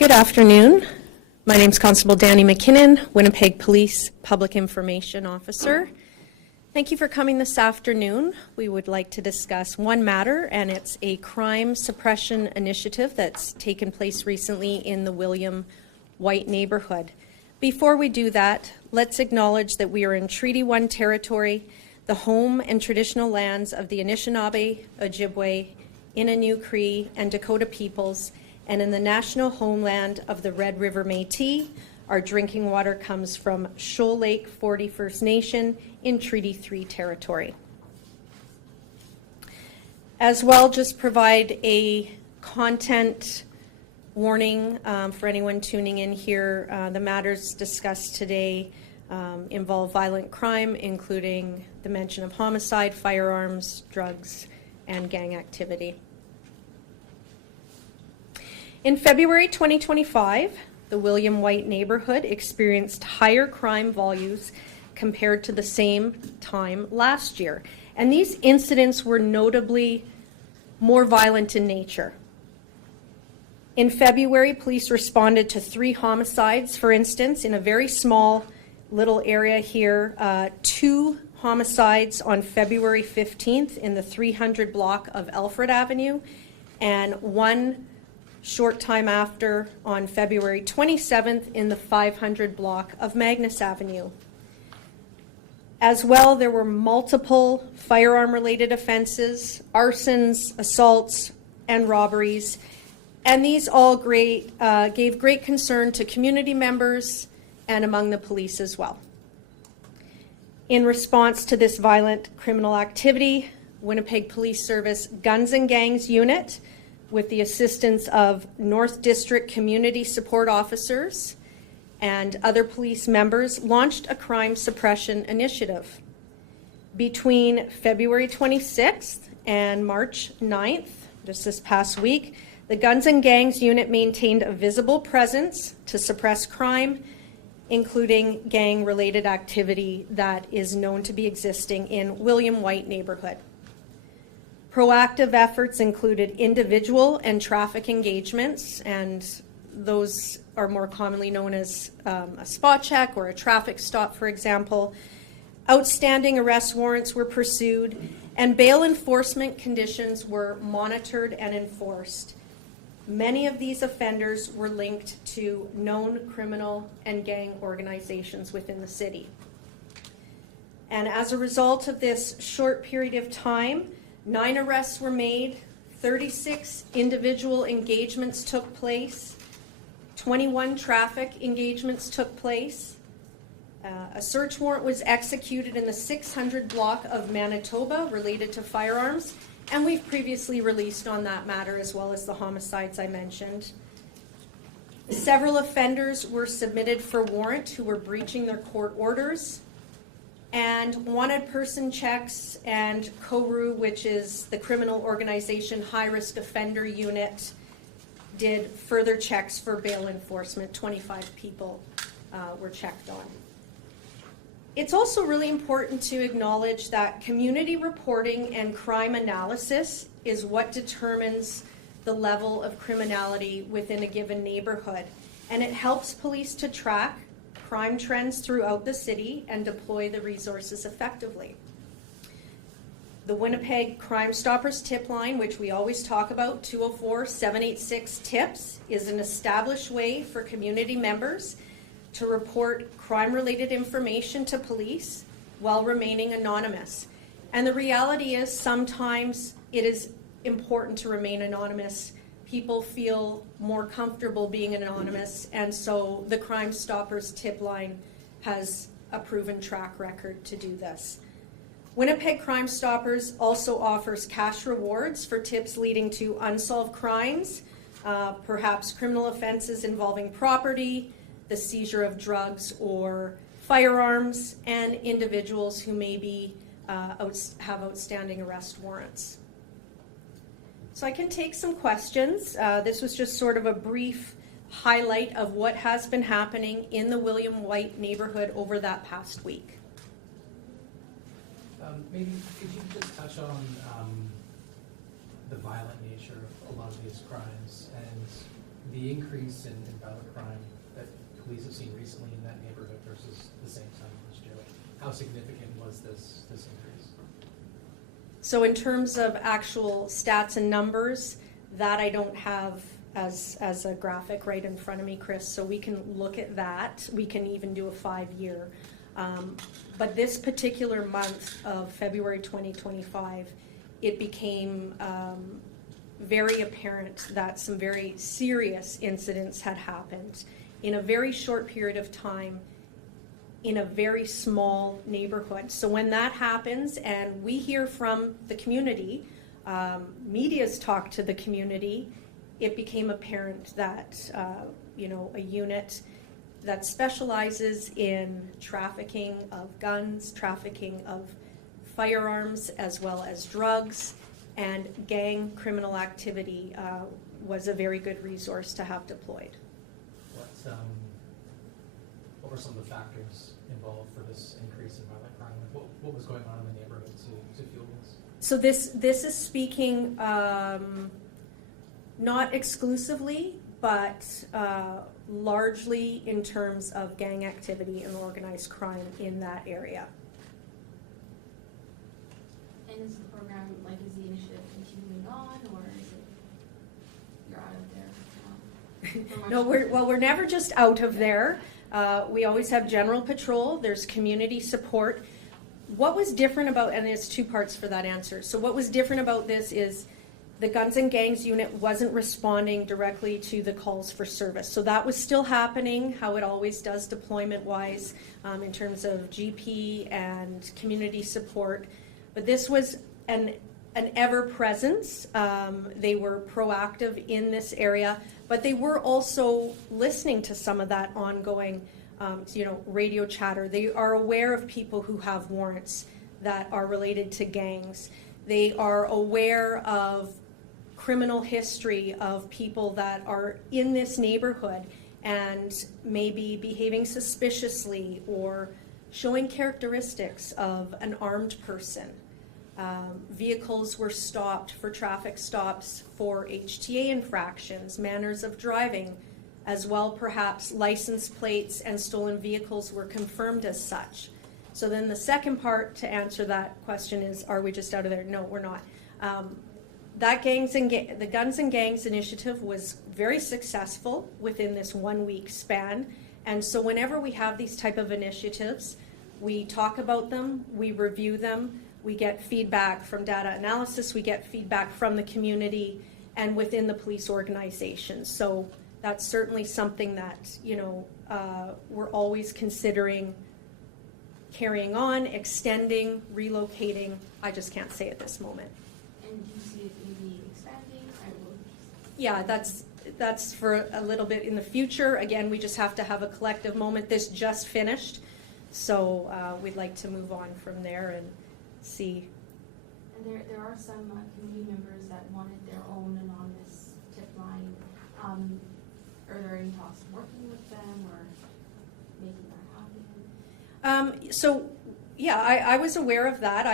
Good afternoon. My name is Constable Danny McKinnon, Winnipeg Police Public Information Officer. Thank you for coming this afternoon. We would like to discuss one matter, and it's a crime suppression initiative that's taken place recently in the William White neighborhood. Before we do that, let's acknowledge that we are in Treaty 1 territory, the home and traditional lands of the Anishinaabe, Ojibwe, Innu Cree, and Dakota peoples, and in the national homeland of the Red River Métis. Our drinking water comes from Shoal Lake 40 First Nation in Treaty 3 territory. As well, just provide a content warning for anyone tuning in here. The matters discussed today involve violent crime, including the mention of homicide, firearms, drugs, and gang activity. In February 2025, the William White neighborhood experienced higher crime volumes compared to the same time last year. And these incidents were notably more violent in nature. In February, police responded to 3 homicides, for instance, in a very small little area here. 2 homicides on February 15th in the 300 block of Alfred Avenue, and 1 short time after on February 27th in the 500 block of Magnus Avenue. As well, there were multiple firearm-related offenses, arsons, assaults, and robberies, and these all gave great concern to community members and among the police as well. In response to this violent criminal activity, Winnipeg Police Service Guns and Gangs Unit, with the assistance of North District Community Support Officers and other police members, launched a crime suppression initiative. Between February 26th and March 9th, just this past week, the Guns and Gangs Unit maintained a visible presence to suppress crime, including gang-related activity that is known to be existing in William White neighborhood. Proactive efforts included individual and traffic engagements, and those are more commonly known as a spot check or a traffic stop, for example. Outstanding arrest warrants were pursued, and bail enforcement conditions were monitored and enforced. Many of these offenders were linked to known criminal and gang organizations within the city. And as a result of this short period of time, 9 arrests were made, 36 individual engagements took place, 21 traffic engagements took place. A search warrant was executed in the 600 block of Manitoba related to firearms, and we've previously released on that matter, as well as the homicides I mentioned. Several offenders were submitted for warrant who were breaching their court orders. And wanted person checks and CORU, which is the criminal organization high risk offender unit, did further checks for bail enforcement. 25 people were checked on. It's also really important to acknowledge that community reporting and crime analysis is what determines the level of criminality within a given neighborhood, and it helps police to track crime trends throughout the city and deploy the resources effectively. The Winnipeg Crime Stoppers tip line, which we always talk about, 204-786-TIPS, is an established way for community members to report crime-related information to police while remaining anonymous. And the reality is sometimes it is important to remain anonymous. People feel more comfortable being anonymous, and so the Crime Stoppers tip line has a proven track record to do this. Winnipeg Crime Stoppers also offers cash rewards for tips leading to unsolved crimes, perhaps criminal offenses involving property, the seizure of drugs or firearms, and individuals who maybe have outstanding arrest warrants. So I can take some questions. This was just sort of a brief highlight of what has been happening in the William White neighborhood over that past week. Maybe could you just touch on the violent nature of a lot of these crimes and the increase in violent crime that police have seen recently in that neighborhood versus the same time last year? How significant was this increase? So in terms of actual stats and numbers, that I don't have as a graphic right in front of me, Chris, so we can look at that. We can even do a 5-year. But this particular month of February 2025, it became very apparent that some very serious incidents had happened in a very short period of time in a very small neighborhood. So when that happens and we hear from the community, media's talked to the community, it became apparent that a unit that specializes in trafficking of guns, trafficking of firearms, as well as drugs and gang criminal activity was a very good resource to have deployed. What were some of the factors involved for this increase in violent crime? What was going on in the neighborhood to fuel this? So this is speaking not exclusively, but largely in terms of gang activity and organized crime in that area. And is the program, is the initiative continuing on, or is it, you're out of there? No, we're never just out of there. We always have general patrol, there's community support. What was different about, and there's two parts for that answer. So what was different about this is the Guns and Gangs unit wasn't responding directly to the calls for service. So that was still happening, how it always does deployment-wise, in terms of GP and community support. But this was an ever-presence. They were proactive in this area, but they were also listening to some of that ongoing radio chatter. They are aware of people who have warrants that are related to gangs. They are aware of criminal history of people that are in this neighborhood and maybe behaving suspiciously or showing characteristics of an armed person. Vehicles were stopped for traffic stops for HTA infractions, manners of driving, as well perhaps license plates and stolen vehicles were confirmed as such. So then the second part to answer that question is, are we just out of there? No, we're not. The Guns and Gangs initiative was very successful within this 1 week span. And so whenever we have these type of initiatives, we talk about them, we review them, we get feedback from data analysis, we get feedback from the community and within the police organization. So that's certainly something that, we're always considering carrying on, extending, relocating. I just can't say at this moment. And do you see it maybe expanding? Yeah, that's for a little bit in the future. Again, we just have to have a collective moment. This just finished, so we'd like to move on from there and see. And there are some community members that wanted their own anonymous tip line. Are there any talks of working with them or making that happen? So, yeah, I was aware of that.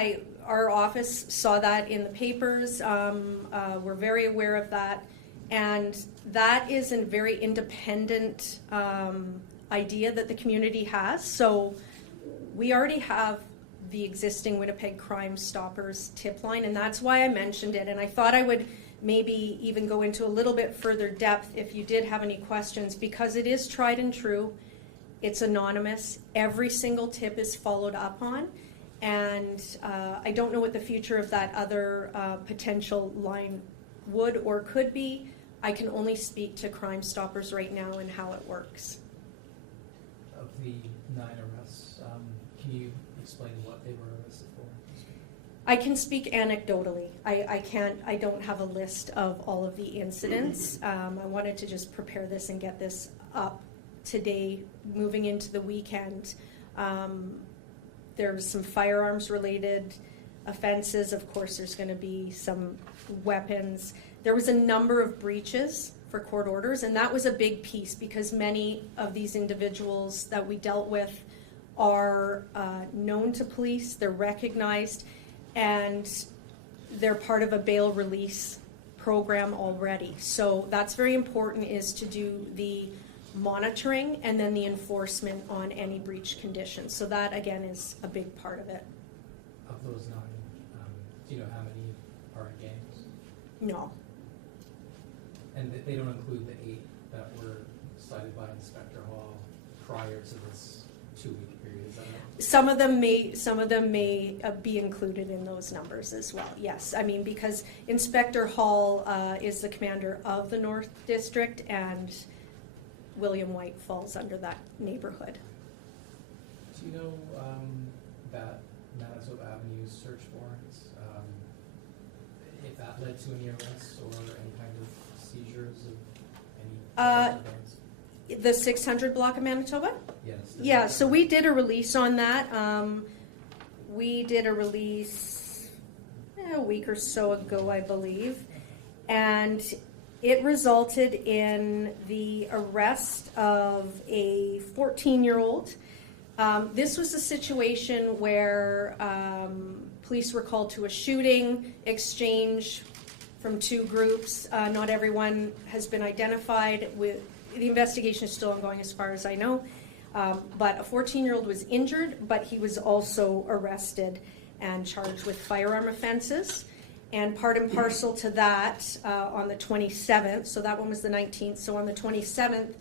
Our office saw that in the papers. We're very aware of that. And that is a very independent idea that the community has. So we already have the existing Winnipeg Crime Stoppers tip line, and that's why I mentioned it. And I thought I would maybe even go into a little bit further depth if you did have any questions, because it is tried and true. It's anonymous. Every single tip is followed up on. And I don't know what the future of that other potential line would or could be. I can only speak to Crime Stoppers right now and how it works. Of the 9 arrests, can you explain what they were arrested for? I can speak anecdotally. I don't have a list of all of the incidents. I wanted to just prepare this and get this up today, moving into the weekend. There's some firearms related offenses. Of course, there's going to be some weapons. There was a number of breaches for court orders, and that was a big piece because many of these individuals that we dealt with are known to police, they're recognized, and they're part of a bail release program already. So that's very important, is to do the monitoring and then the enforcement on any breach conditions. So that, again, is a big part of it. Of those 9, do you know how many are in gangs? No. And they don't include the 8 that were cited by Inspector Hall prior to this 2-week period, is that right? Some of them may be included in those numbers as well, yes. I mean, because Inspector Hall is the commander of the North District, and William White falls under that neighborhood. Do you know that Manitoba Avenue search warrants, if that led to any arrests or any kind of seizures of any events? The 600 block of Manitoba? Yes. Yeah, so we did a release on that. We did a release a week or so ago, I believe, and it resulted in the arrest of a 14-year-old. This was a situation where police were called to a shooting exchange from 2 groups. Not everyone has been identified. The investigation is still ongoing as far as I know. But a 14-year-old was injured, but he was also arrested and charged with firearm offenses. And part and parcel to that, on the 27th, so that one was the 19th, so on the 27th,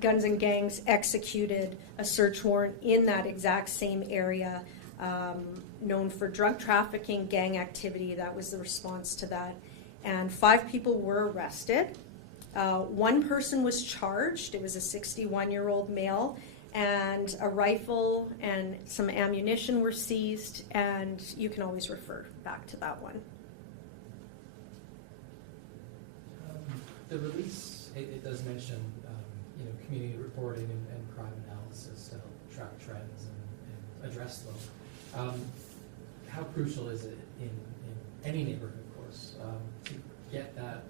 Guns and Gangs executed a search warrant in that exact same area, known for drug trafficking, gang activity. That was the response to that. And 5 people were arrested. 1 person was charged. It was a 61-year-old male, and a rifle and some ammunition were seized, and you can always refer back to that one. The release, it does mention, community reporting and crime analysis to help track trends and address them. How crucial is it in any neighborhood, of course, to get that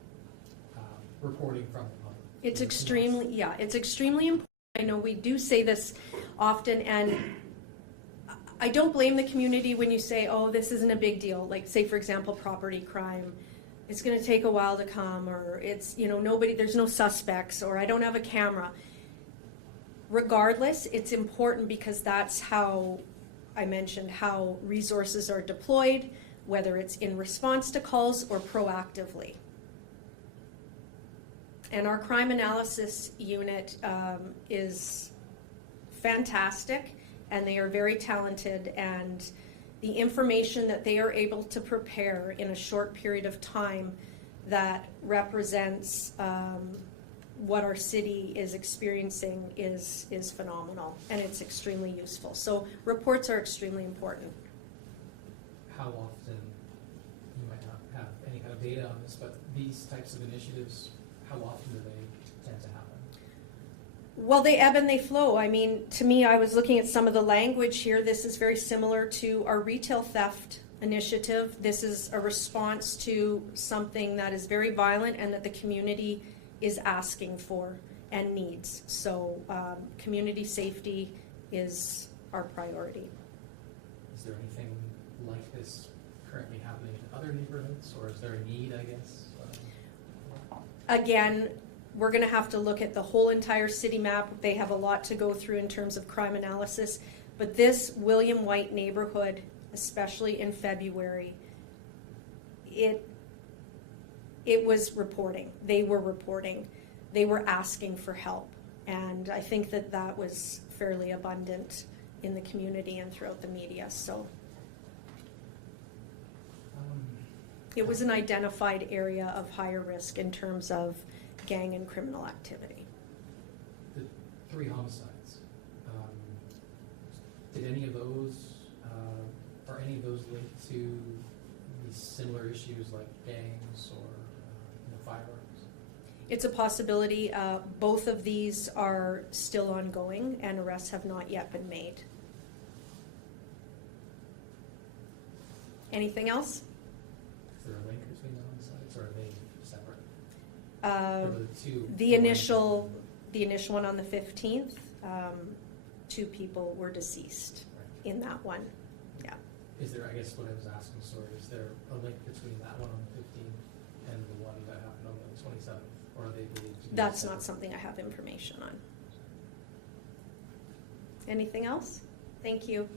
reporting from the public? It's extremely important. I know we do say this often, and I don't blame the community when you say, oh, this isn't a big deal. Like, say, for example, property crime. It's going to take a while to come, or it's, there's no suspects, or I don't have a camera. Regardless, it's important, because that's how I mentioned how resources are deployed, whether it's in response to calls or proactively. And our crime analysis unit is fantastic, and they are very talented, and the information that they are able to prepare in a short period of time that represents what our city is experiencing is phenomenal, and it's extremely useful. So reports are extremely important. How often, you might not have any kind of data on this, but these types of initiatives, how often do they tend to happen? Well, they ebb and they flow. I mean, to me, I was looking at some of the language here. This is very similar to our retail theft initiative. This is a response to something that is very violent and that the community is asking for and needs. So community safety is our priority. Is there anything like this currently happening in other neighborhoods, or is there a need, I guess? Again, we're going to have to look at the whole entire city map. They have a lot to go through in terms of crime analysis. But this William White neighborhood, especially in February, it was reporting. They were reporting. They were asking for help. And I think that was fairly abundant in the community and throughout the media. So it was an identified area of higher risk in terms of gang and criminal activity. The 3 homicides, did any of those, are any of those linked to these similar issues like gangs or firearms? It's a possibility. Both of these are still ongoing, and arrests have not yet been made. Anything else? Is there a link between the homicides, or are they separate? The initial one on the 15th, 2 people were deceased in that one. Yeah. Is there, I guess what I was asking, sorry, is there a link between that one on the 15th and the one that happened on the 27th, or are they believed to be? That's separate? not something I have information on. Anything else? Thank you.